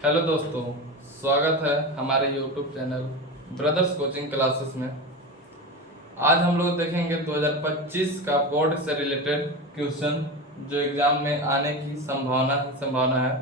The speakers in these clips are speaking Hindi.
हेलो दोस्तों, स्वागत है हमारे YouTube channel brothers coaching classes में। आज हम लोग देखेंगे 2025 का बोर्ड से रिलेटेड क्वेश्चन जो एग्जाम में आने की संभावना है।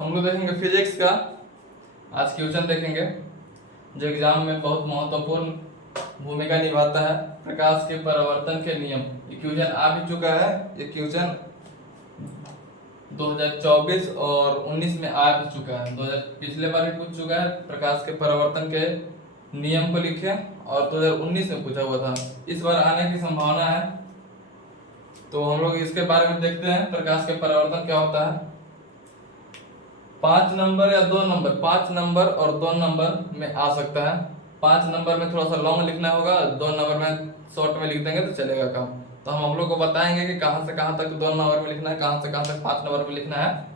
हम लोग देखेंगे फिजिक्स का आज क्वेश्चन देखेंगे जो एग्जाम में बहुत महत्वपूर्ण भूमिका निभाता है। प्रकाश के परावर्तन के नियम, ये क्वेश्चन आ भी चुका है। ये क्वेश्चन 2024 और 19 में आ भी चुका है। 2000 पिछले बार भी पूछ चुका है, प्रकाश के परावर्तन के नियम को लिखे, और 2019 में पूछा हुआ था। इस बार आने की संभावना है, तो हम लोग इसके बारे में देखते हैं। प्रकाश के परावर्तन क्या होता है। 5 नंबर या 2 नंबर, 5 नंबर और 2 नंबर में आ सकता है। 5 नंबर में थोड़ा सा लॉन्ग लिखना होगा, 2 नंबर में शॉर्ट में लिख देंगे तो चलेगा काम। तो हम लोग को बताएंगे कि कहाँ से कहाँ तक 2 नंबर में लिखना है, कहाँ से कहाँ तक 5 नंबर में लिखना है।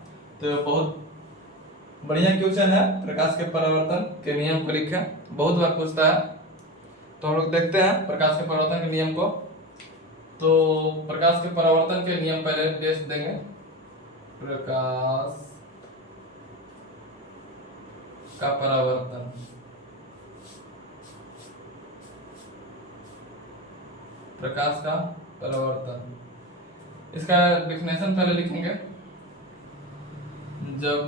तो बहुत बढ़िया क्वेश्चन है। प्रकाश के परावर्तन के नियम को लिखे, बहुत बार पूछता है। तो हम लोग देखते हैं प्रकाश के परावर्तन के नियम को। तो प्रकाश के परावर्तन के नियम पहले देख देंगे। प्रकाश का परावर्तन, प्रकाश का परावर्तन, इसका डेफिनेशन पहले लिखेंगे। जब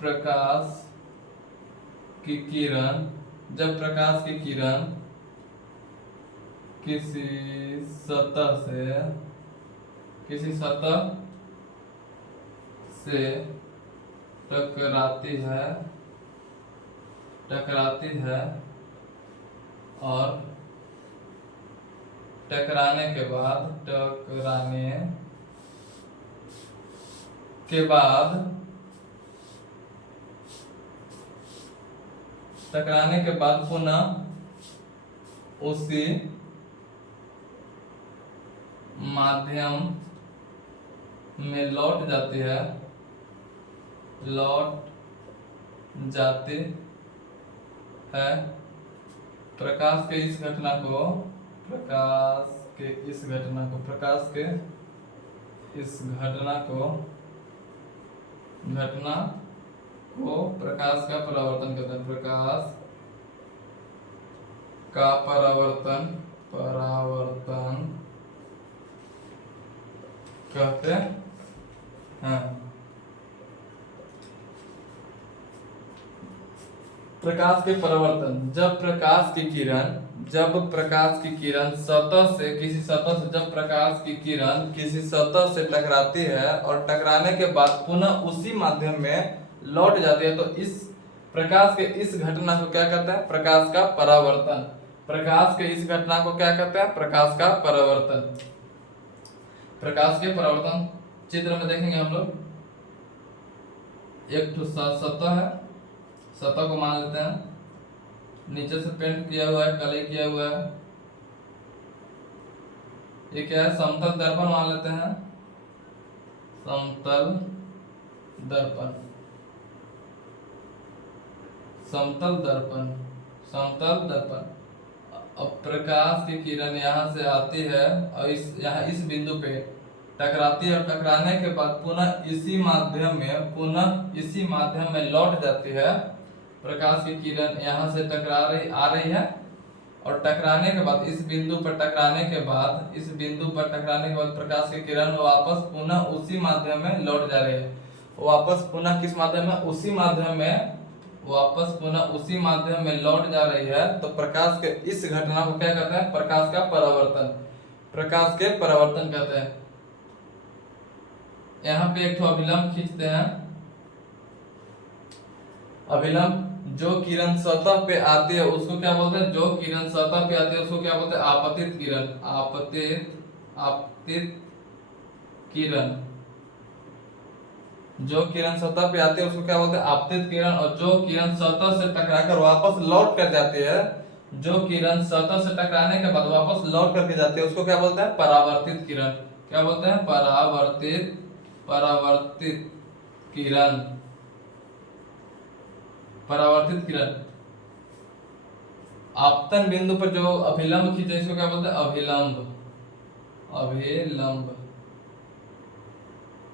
प्रकाश की किरण किसी सतह से टकराती है और टकराने के बाद पुनः उसी माध्यम में लौट जाती है। प्रकाश के इस घटना को प्रकाश का परावर्तन कहते हैं। प्रकाश का परावर्तन कहते हैं। प्रकाश के परावर्तन, जब प्रकाश की किरण किसी सतह से टकराती है और टकराने के बाद पुनः उसी माध्यम में लौट जाती है, तो इस प्रकाश के इस घटना को क्या कहते हैं? प्रकाश का परावर्तन। प्रकाश के इस घटना को क्या कहते हैं? प्रकाश का परावर्तन। प्रकाश के परावर्तन चित्र में देखेंगे हम लोग। एक सतह है, सतह को मान लेते हैं, नीचे से पेंट किया हुआ है, कलई किया हुआ है। ये क्या है? समतल दर्पण मान लेते हैं, समतल दर्पण। अब प्रकाश की किरण यहाँ से आती है और इस बिंदु पे टकराती है, और टकराने के बाद पुनः इसी माध्यम में लौट जाती है। प्रकाश की किरण यहाँ से आ रही है, और टकराने के बाद इस बिंदु पर टकराने के बाद प्रकाश की किरण वापस पुनः उसी माध्यम में लौट जा रही है। वापस पुनः किस माध्यम में? उसी माध्यम में लौट जा रही है। तो प्रकाश के इस घटना को क्या कहते हैं? प्रकाश का परावर्तन। प्रकाश के परावर्तन कहते हैं। यहाँ पे एक अभिलंब खींचते हैं। अभिलंब, जो किरण सतह पे आती है उसको क्या बोलते हैं? जो किरण सतह पे आती है उसको क्या बोलते हैं? आपतित किरण। आपतित किरण। जो किरण सतह पे आती है उसको क्या बोलते हैं? आपतित किरण। और जो किरण सतह से टकराकर वापस लौट कर जाती है, जो किरण सतह से टकराने के बाद वापस लौट करके जाती है उसको क्या बोलते हैं? परावर्तित किरण। क्या बोलते हैं? परावर्तित किरण। परावर्तित किरण। आपतन बिंदु पर जो अभिलंब खींचे इसको क्या बोलते हैं?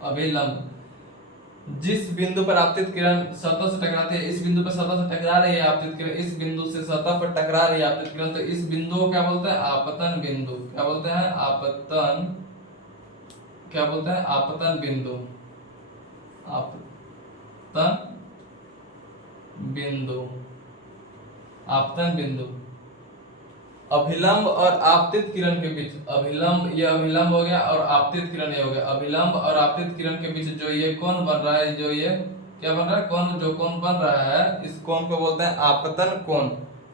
अभिलंब। जिस बिंदु पर आपतित किरण सतह से टकराती है, इस बिंदु पर सतह से टकरा रही है आपतित किरण, इस बिंदु से सतह पर टकरा रही है आपतित किरण, तो इस बिंदु को क्या बोलते हैं? आपतन बिंदु। क्या बोलते हैं? आपतन। क्या बोलते हैं? आपतन बिंदु। आपतन बिंदु। आपतन बिंदु। अभिलंब और आपतित किरण के बीच, अभिलंब, ये अभिलंब हो गया और आपतित किरण ये हो गया। अभिलंब और आपतित किरण के बीच जो ये कोण बन रहा है, जो ये क्या बन रहा है? कोण, जो कोण बन रहा है, इस कोण को बोलते हैं आपतन कोण।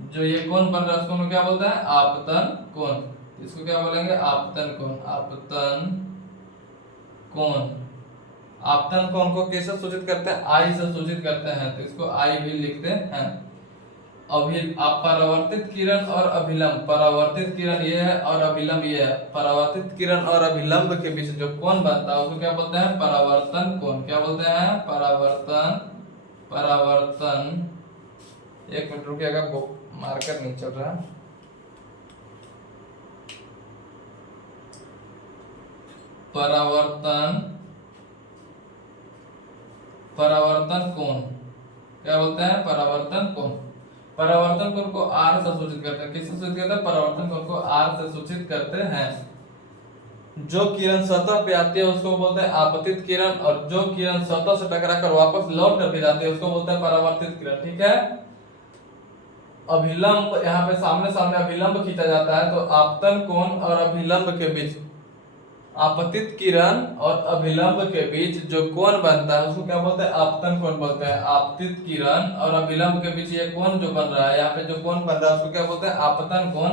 जो ये कोण बन रहा है उसको हम क्या बोलते हैं? आपतन कोण। इसको क्या बोलेंगे? आपतन कोण। आपतन कोण। आपतन कोण को कैसे सूचित करते हैं? आई से सूचित करते हैं, तो इसको आई भी लिखते हैं। आप परावर्तित किरण और अभिलंब, परावर्तित किरण ये है और अभिलंब ये है, परावर्तित किरण और अभिलंब के बीच जो कोण बनता है उसको क्या बोलते हैं? परावर्तन कोण। क्या बोलते हैं? परावर्तन। परावर्तन। एक मिनट रुकिएगा, मार्कर नहीं चल रहा है। परावर्तन। परावर्तन कोण। क्या बोलते हैं? परावर्तन कोण। परावर्तन कोण को आर से सूचित करते हैं। किससे सूचित करते हैं? परावर्तन कोण को आर से सूचित करते हैं। जो किरण सतह पे आती है उसको बोलते हैं आपतित किरण, और जो किरण सतह से टकराकर वापस लौट करके जाती है उसको बोलते हैं परावर्तित किरण। ठीक है। अभिलंब, यहाँ पे सामने सामने अभिलंब खींचा जाता है, तो आपतन कोण और अभिलंब के बीच, आपतित किरण और अभिलंब के बीच जो कोण बनता है उसको क्या बोलते हैं? आपतन कोण बोलते हैं। आपतित किरण और अभिलंब के बीच ये कोण जो बन रहा है, यहाँ पे जो कोण बन रहा है उसको क्या बोलते हैं? आपतन कोण।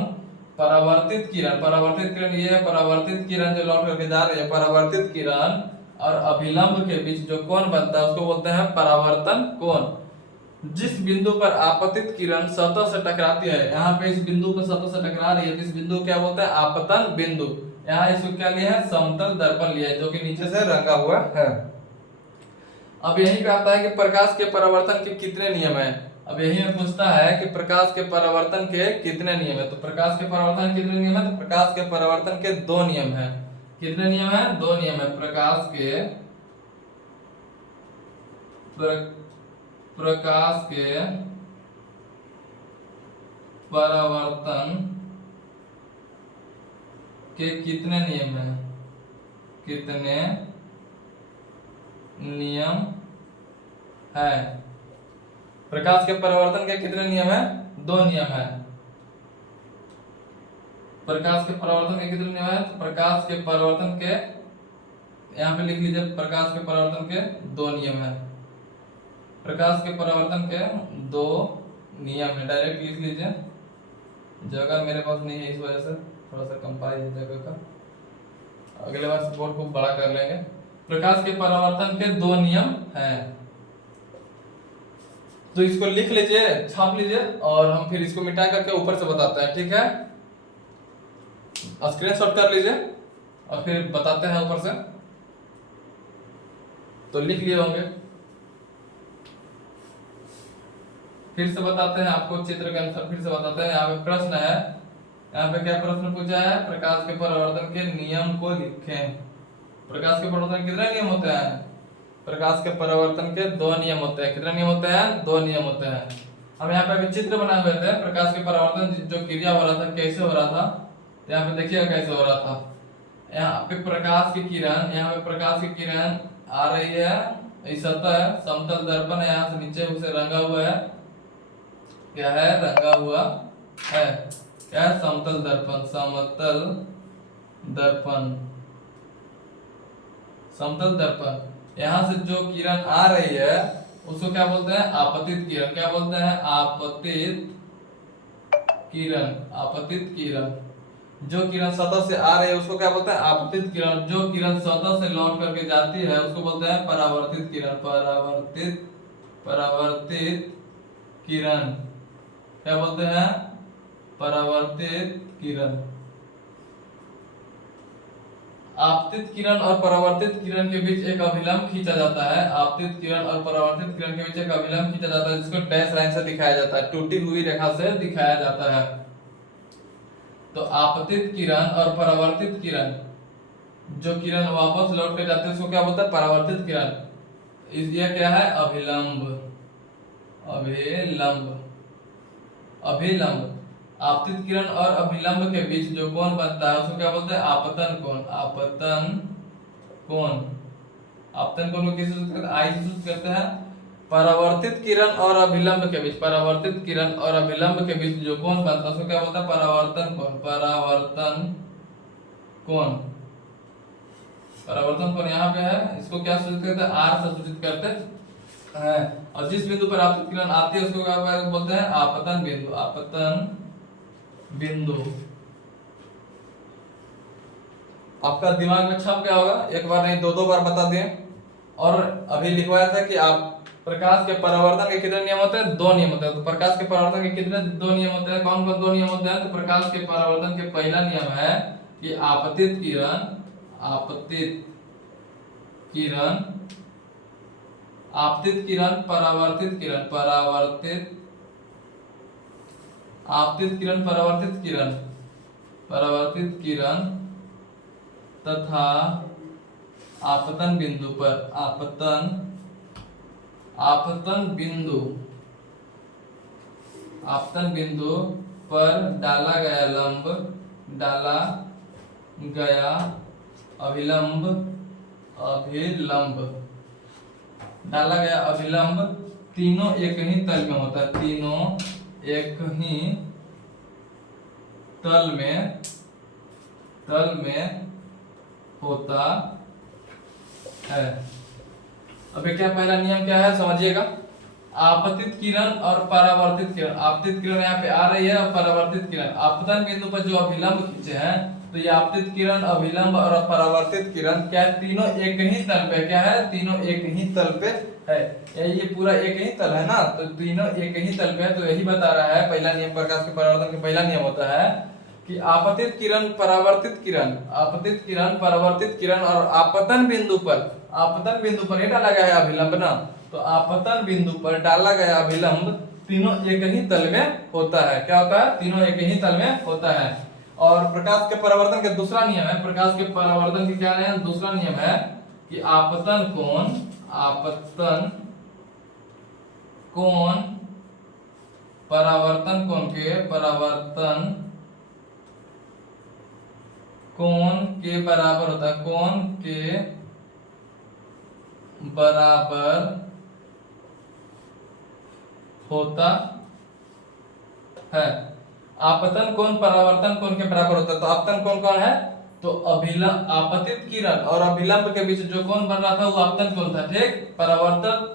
परावर्तित किरण, परावर्तित किरण ये है, परावर्तित किरण जो लौट करके जा रही है, परावर्तित किरण और अभिलंब के बीच जो कोण बनता है उसको बोलते हैं परावर्तन कोण। जिस बिंदु पर आपतित किरण सतह से टकराती है, यहाँ पे इस बिंदु पर सतह से टकरा रही है, तो इस बिंदु को क्या बोलते हैं? आपतन बिंदु। यहाँ इसको क्या लिया है? समतल दर्पण लिया है, जो कि नीचे से रंगा हुआ है। अब यही पे आता है कि प्रकाश के परावर्तन के कितने नियम हैं। अब यही में पूछता है कि प्रकाश के परावर्तन के कितने नियम है। तो प्रकाश के परावर्तन के कितने नियम है? तो प्रकाश के परावर्तन के 2 नियम है। कितने नियम है? 2 नियम है। प्रकाश के परावर्तन के कितने नियम है? कितने नियम है? प्रकाश के परावर्तन के कितने नियम है? 2 नियम है। प्रकाश के परावर्तन के कितने नियम है? तो प्रकाश के परावर्तन के, यहाँ पे लिख लीजिए, प्रकाश के परावर्तन के 2 नियम है। प्रकाश के परावर्तन के 2 नियम है। डायरेक्ट लिख लीजिए, जगह मेरे पास नहीं है इस वजह से थोड़ा सा कंपाइज है जगह का, अगले बार से बोर्ड को बड़ा कर लेंगे। प्रकाश के परावर्तन के 2 नियम हैं, तो इसको लिख लीजिए, छाप लीजिए, और हम फिर इसको मिटा करके ऊपर से बताते हैं। ठीक है, स्क्रीनशॉट कर लीजिए और फिर बताते हैं ऊपर से। तो लिख लिए होंगे, फिर से बताते हैं आपको, चित्र के अनुसार फिर से बताते हैं। यहाँ पे प्रश्न है, यहाँ पे क्या प्रश्न पूछा है? प्रकाश के परावर्तन के नियम को लिखें। प्रकाश के परावर्तन कितने नियम होते हैं? प्रकाश के परावर्तन के 2 नियम होते हैं। कितने नियम होते हैं? 2 नियम होते हैं। हम यहाँ पे अभी चित्र बनाए हुए थे, प्रकाश के परावर्तन जो क्रिया हो रहा था कैसे हो रहा था, यहाँ पे देखिएगा कैसे हो रहा था। यहाँ पे प्रकाश की किरण, यहाँ पे प्रकाश की किरण आ रही है, इस सतह है, समतल दर्पण है, यहाँ से नीचे उसे रंगा हुआ है। क्या है? रंगा हुआ है। क्या है? समतल दर्पण। समतल दर्पण। समतल दर्पण। यहाँ से जो किरण आ रही है उसको क्या बोलते हैं? आपतित किरण। क्या बोलते हैं? आपतित किरण। आपतित किरण। जो किरण सतह से आ रही है उसको क्या बोलते हैं? आपतित किरण। जो किरण सतह से लौट करके जाती है उसको बोलते हैं परावर्तित किरण। परावर्तित किरण। क्या बोलते हैं? परावर्तित किरण। आपतित किरण और परावर्तित किरण के बीच एक अभिलंब खींचा जाता है। आपतित किरण और परावर्तित किरण के बीच एक अभिलंब खींचा जाता है, जिसको डैश लाइन से दिखाया जाता है, टूटी हुई रेखा से दिखाया जाता है। तो आपतित किरण और परावर्तित किरण, जो किरण वापस लौट के जाती है उसको क्या बोलते हैं? परावर्तित किरण। यह क्या है? अभिलंब। अभिलंब। अभिलंब आपतित किरण और अभिलंब के बीच जो कोण बनता है उसको क्या बोलते हैं? आपतन कोण। आपतन कोण। आपतन कोण को किस सूत्र करते हैं? आई से सूत्र करते हैं। परावर्तित किरण और अभिलंब के बीच, परावर्तित किरण और अभिलंब के बीच जो कोण बनता है उसको क्या बोलता है? परावर्तन कोण। परावर्तन कोण। परावर्तन कोण यहाँ पे है, इसको क्या सूचित करते हैं? आर से सूचित करते हैं। और जिस बिंदु पर आपतित किरण आती है उसको क्या बोलते हैं? आपतन बिंदु। आपतन बिंदु। आपका दिमाग में छप गया होगा, एक बार नहीं 2-2 बार बता दिए। और अभी लिखवाया था कि आप प्रकाश के परावर्तन के कितने नियम होते हैं? 2 नियम होते हैं। तो प्रकाश के परावर्तन के कितने 2 नियम होते हैं? कौन कौन 2 नियम होते हैं? तो प्रकाश के परावर्तन के पहला नियम है कि आपतित किरण, आपतित किरण, आपतित किरण, परावर्तित किरण, परावर्तित, आपतित किरण, परावर्तित किरण, परावर्तित किरण तथा आपतन बिंदु पर, आपतन, आपतन बिंदु, आपतन बिंदु पर डाला गया लंब, डाला गया अभिलंब, अभिलंब, डाला गया अभिलंब तीनों एक ही तल में होता है। तीनों एक ही तल में, तल में होता है। अबे क्या पहला नियम क्या है समझिएगा? आपतित किरण और परावर्तित किरण। आपतित किरण यहाँ पे आ रही है और परावर्तित किरण। आपतन बिंदु पर जो अभिलंब खींचे हैं तो ये आपतित किरण, अभिलंब और परावर्तित किरण क्या है? तीनों एक ही तल पे, क्या है? तीनों एक ही तल पे है। ये पूरा एक ही तल है ना, तो तीनों एक ही तल पे है। तो यही बता रहा है पहला नियम, प्रकाश के परावर्तन का पहला नियम होता है कि आपतित किरण, परावर्तित किरण, आपतित किरण, परावर्तित किरण और आपतन बिंदु पर, आपतन बिंदु पर ही डाला गया है अभिलंब ना, तो आपतन बिंदु पर डाला गया अभिलंब तीनों एक ही तल में होता है। क्या होता है? तीनों एक ही तल में होता है। और प्रकाश के परावर्तन का दूसरा नियम है, प्रकाश के परावर्तन की क्या है? दूसरा नियम है कि आपतन कोण, आपतन कोण परावर्तन कोण के, परावर्तन कोण के बराबर होता है। कोण के बराबर होता है। आपतन कोण परावर्तन कोण के बराबर होता है। तो आपतन कोण कौन है? तो अभिलंब, आपतित किरण और अभिलंब के बीच जो कोण बन रहा था वो आपतन कोण था। ठीक, परावर्तन,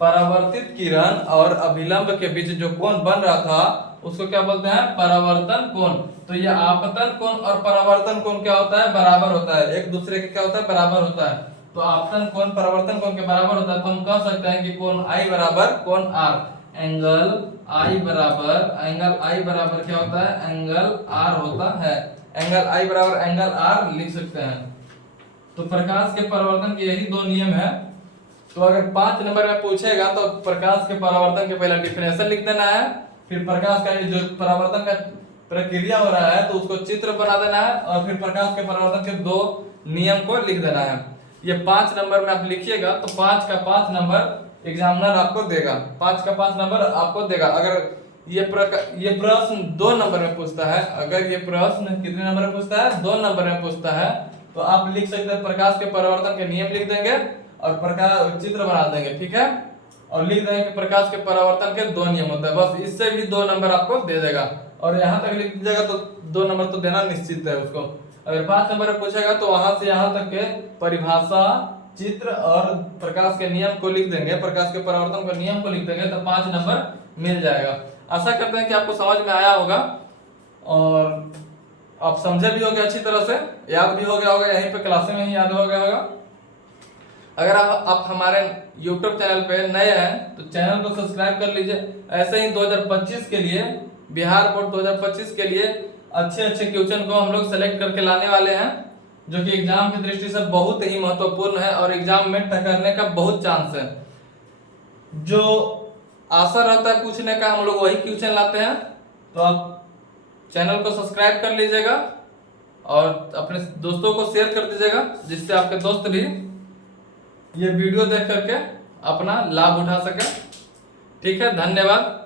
परावर्तित किरण और अभिलंब के बीच जो कोण बन रहा था उसको क्या बोलते हैं? परावर्तन कोण। तो ये आपतन कोण और परावर्तन कोण क्या होता है? बराबर होता है, एक दूसरे के क्या होता है? बराबर होता है। तो आपतन कोण परावर्तन कोण के बराबर होता है तो हम कह सकते हैं कि कोण आई बराबर कोण आर। एंगल आई बराबर, एंगल आई बराबर क्या होता है? एंगल आर होता है। एंगल आई बराबर एंगल आर लिख सकते हैं। तो प्रकाश के परावर्तन के यही 2 नियम है। तो अगर 5 नंबर में पूछेगा तो प्रकाश के परावर्तन के पहला डिफिनेशन लिख देना है, फिर प्रकाश का जो परावर्तन का प्रक्रिया हो रहा है तो उसको चित्र बना देना है, और फिर प्रकाश के परावर्तन के 2 नियम को लिख देना है। ये 5 नंबर में आप लिखिएगा तो 5 का 5 नंबर एग्जामिनर आपको देगा। 5 का 5 नंबर आपको देगा। अगर ये प्रश्न 2 नंबर में पूछता है, अगर ये प्रश्न कितने नंबर में पूछता है? 2 नंबर में पूछता है तो आप लिख सकते हैं प्रकाश के परावर्तन के नियम लिख देंगे और प्रकाश चित्र बना देंगे। ठीक है, और लिख देंगे कि प्रकाश के परावर्तन के 2 नियम होता है। बस इससे भी 2 नंबर आपको दे देगा। और यहाँ तक लिख दीजिएगा तो 2 नंबर तो देना निश्चित है उसको। अगर 5 नंबर में पूछेगा तो वहां से यहाँ तक के परिभाषा, चित्र और प्रकाश के नियम को लिख देंगे, प्रकाश के परावर्तन के नियम को लिख देंगे तो 5 नंबर मिल जाएगा। आशा करते हैं कि आपको समझ में आया होगा और आप समझे भी होंगे अच्छी तरह से, याद भी हो गया होगा, यहीं पे क्लास में ही याद हो गया होगा। अगर आप हमारे YouTube चैनल पे नए हैं तो चैनल को सब्सक्राइब कर लीजिए। ऐसे ही 2025 के लिए, बिहार बोर्ड 2025 के लिए अच्छे क्वेश्चन को हम लोग सेलेक्ट करके लाने वाले हैं, जो कि एग्जाम की दृष्टि से बहुत ही महत्वपूर्ण है और एग्जाम में टकरने का बहुत चांस है। जो आशा रहता है पूछने का, हम लोग वही क्वेश्चन लाते हैं। तो आप चैनल को सब्सक्राइब कर लीजिएगा और अपने दोस्तों को शेयर कर दीजिएगा, जिससे आपके दोस्त भी ये वीडियो देख करके अपना लाभ उठा सके। ठीक है, धन्यवाद।